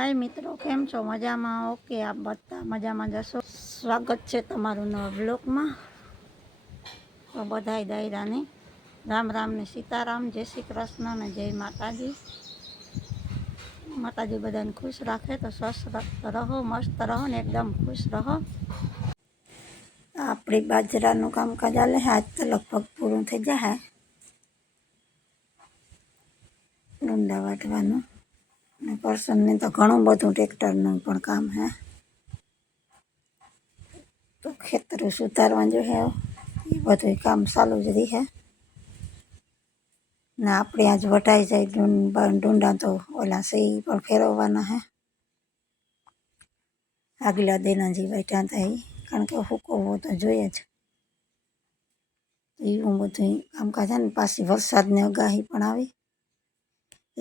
हाय मित्रों, केम छो? मजा में? ओके, आप बता मजा में जशो। स्वागत है तमारू नवा ब्लॉग में। तो बधाई दायरा ने राम राम ने सीताराम, जय श्री कृष्ण ने जय माताजी। माताजी बधाने खुश राखे, तो स्वस्थ रहो, मस्त रहो ने एकदम खुश रहो। आपणी बाજરાનું કામકાજ ચાલે છે। આજ તો લગભગ પૂરું થઈ જાય ડુંડા વાટવાનું ને કરસનને તો ઘણું બધું ટ્રેક્ટરનું પણ કામ હે। તો ખેતર સુધારવા જો હે એ બધું કામ ચાલુ જ રહી है ને આપણે આજ વટાઈ જાય ડુંડા તો ઓલા સही પણ ફેરવવાના है। આગલા દેના જે બેઠા હતા એ કારણ કે હુકવવો તો જોઈએ જ। એવું બધું કામકાજ છે ને પાછી વરસાદની આગાહી પણ આવી।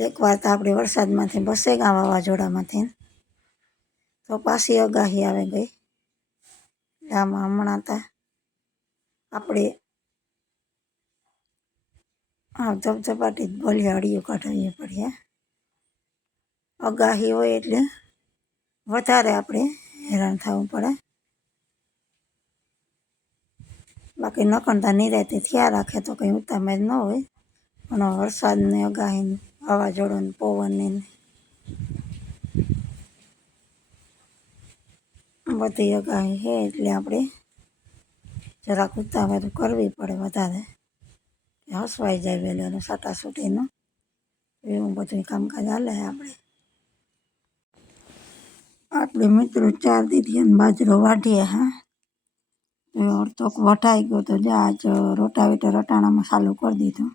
એકવાર તો આપણે વરસાદમાંથી બસે ગયા વાવાઝોડામાંથી, તો પાછી આગાહી આવી ગઈ। આમાં હમણાં તો આપણે ધબધબાટી જ બોલી હળિયું કાઢવી પડે। આગાહી હોય એટલે વધારે આપણે હેરાન થવું પડે। બાકી નકળતા નિરાતે થયા રાખે તો કંઈ ઉતામેર ન હોય, પણ વરસાદની આગાહી, વાવાઝોડું, પવનની બધી આગાહી છે એટલે આપણે જરાક ઉતાવળ કરવી પડે વધારે, હસવાઈ જાય વહેલું સાટાસૂટીનું। એવું બધું કામકાજ હાલે આપણે મિત્રો 4 દીધી બાજરો વાઢીએ હા। અડધોક વઢાઈ ગયો તો આજ રોટાવેટર અટાણામાં ચાલુ કરી દીધું।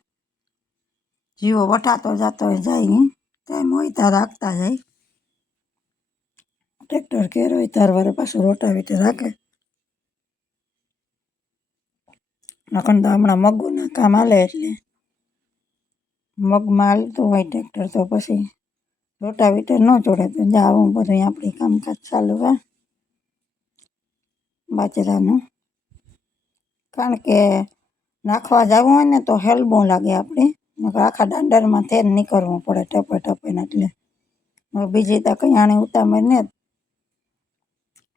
જીવો વટાતો જતો જાય, ટાઈમ હોય ત્યાં રાખતા જાય। ટ્રેક્ટર કેર હોય ત્યાર વારે પાછું રોટાવેટર રાખે। નકર તો હમણાં મગુના કામ હાલે એટલે મગમાં હાલતું હોય ટ્રેક્ટર તો પછી રોટાવેટર ન જોડે તો આવું બધું આપણી કામકાજ ચાલુ હોય બાજરાનું। કારણ કે નાખવા જવું હોય ને તો હેલબું લાગે આપણે, આખા દાંડરમાં થઈને નીકળવું પડે ટપે ટપે એટલે બીજી તો કંઈ આણે ઉતામેર ને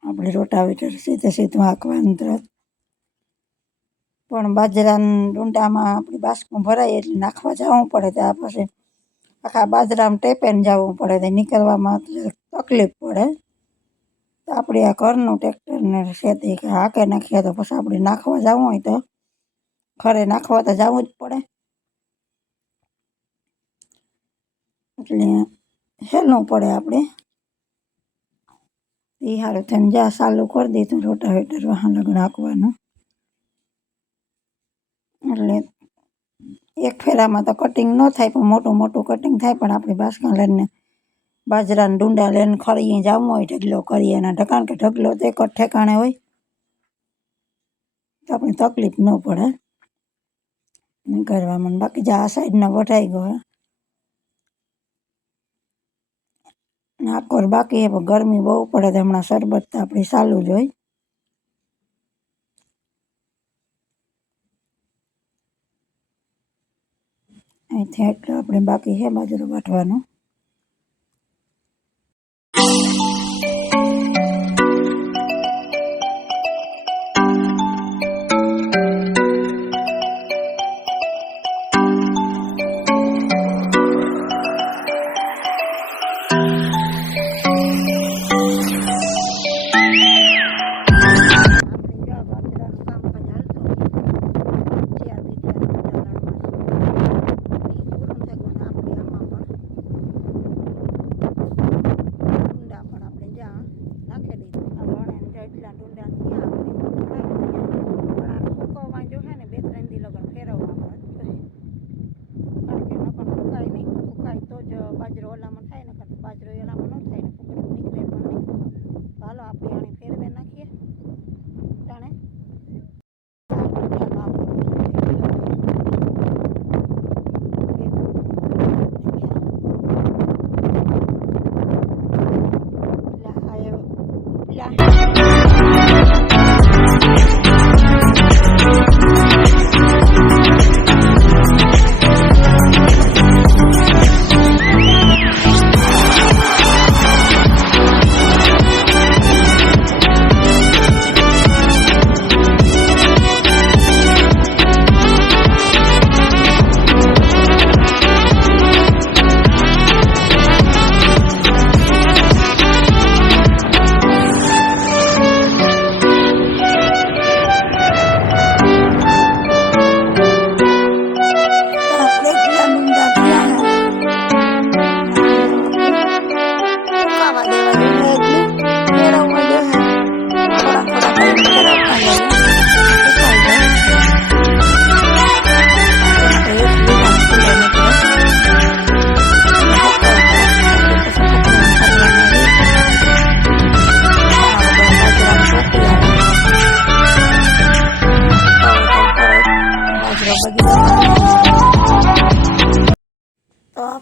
આપણે રોટાવેટર સીધું હાંકવાનું તરત। પણ બાજરાના ડુંડામાં આપણી બાસકું ભરાય એટલે નાખવા જવું પડે, ત્યાં પછી આખા બાજરામાં ટેપેને જવું પડે, તો નીકળવામાં તકલીફ પડે। તો આપણે આ ઘરનું ટ્રેક્ટરને ખેતી હાંકે નાખીએ તો પછી આપણે નાખવા જવું હોય તો ખરે નાખવા તો જવું જ પડે, એટલે હેલવું પડે આપણે। એ સારું થઈને જ્યાં ચાલુ કરી દીધું રોટાવેટર વાહન લગ્ન હાંકવાનું, એટલે એક ફેરામાં તો કટિંગ ન થાય પણ મોટું મોટું કટિંગ થાય। પણ આપણી બાસકા લઈને બાજરાના ડુંડા લઈને ખરીએ જવું હોય ઢગલો કરીએ એના ઢકાણ કે ઢગલો તો એક જ ઠેકાણે હોય તો આપણે તકલીફ ન પડે કરવામાં। બાકી જે આ સાઈડનો વઢાઈ ગયો નાકોર બાકી હે, પણ ગરમી બહુ પડે તો હમણાં શરબત તો આપણી ચાલુ જ હોય। અહીંથી એટલું આપણે બાકી છે બાજરો વાટવાનું।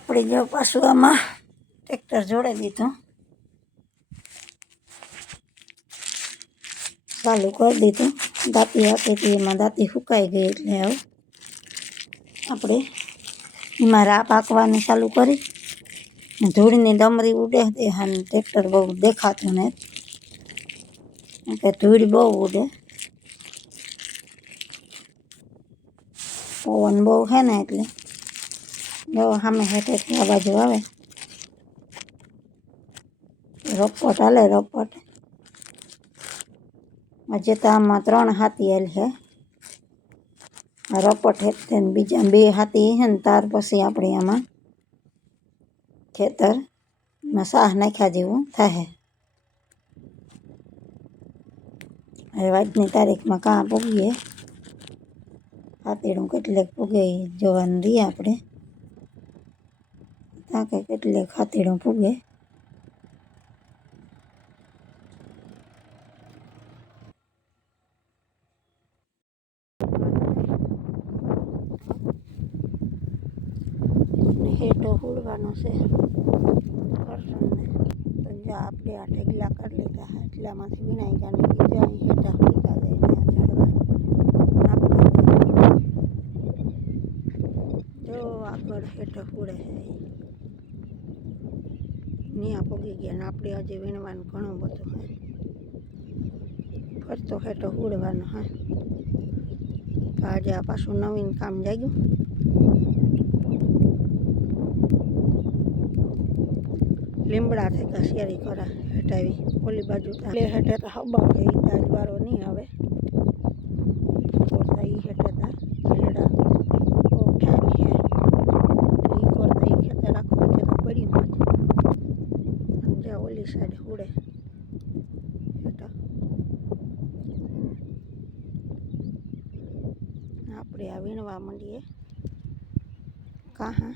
આપણે જો પાછું આમાં ટ્રેક્ટર જોડી દીધું, ચાલુ કરી દીધું. દાંતી આપી હતી એમાં દાંતી સુકાઈ ગઈ એટલે હવે આપણે એમાં રા પાકવાનું ચાલુ કરી. ધૂળની ડમરી ઉડે અને ટ્રેક્ટર બહુ દેખાતું ને કે ધૂળ બહુ ઉડે, પવન બહુ છે ને એટલે જો સામે હેઠે આ બાજુ આવે રપટ હાલે રપટ. હજે તો આમાં 3 હાથી હાલ છે, રપટ હેઠે ને બીજા 2 હાથી છે ને ત્યાર પછી આપણે આમાં ખેતરમાં સાહ નાખ્યા જેવું થાય. હવે આજની તારીખમાં કાં પૂગીએ, હાથીડું કેટલેક પૂગે જોવાનું રહીએ આપણે, ત્યાં કે કેટલેક હાથીડું પૂગે. હેઠો હુળવાનો છે કરશનને, તો જો આપણે આ ઢગલા કરી લીધા એટલામાંથી વિનાઈ ગયા ને બીજા અહીં હેઠા હુળતા જાય ને આ ઝાડવા નાખતા જાય. જો આગળ હેઠો હુળે છે ત્યાં પૂગી ગયા ને આપણે હજી વીણવાનું ઘણું બધું છે, ફરતો હેઠો હુળવાનો હે. તો આજે આ પાછું નવીન કામ જાગ્યું. લીમડા થતા શેરી કરા હેઠાવી ઓલી બાજુ હેઠે તો હબા એ તાજવારો નહીં આવે કરતા એ હેઠે તા લીમડા બહુ ઠામ છે એ કરતા એ ખેતર રાખવા છે તો પડી ન અને જ્યાં ઓલી સાઈડ હુડે હેઠા આપણે આ વીણવા માંડીએ કાં હા.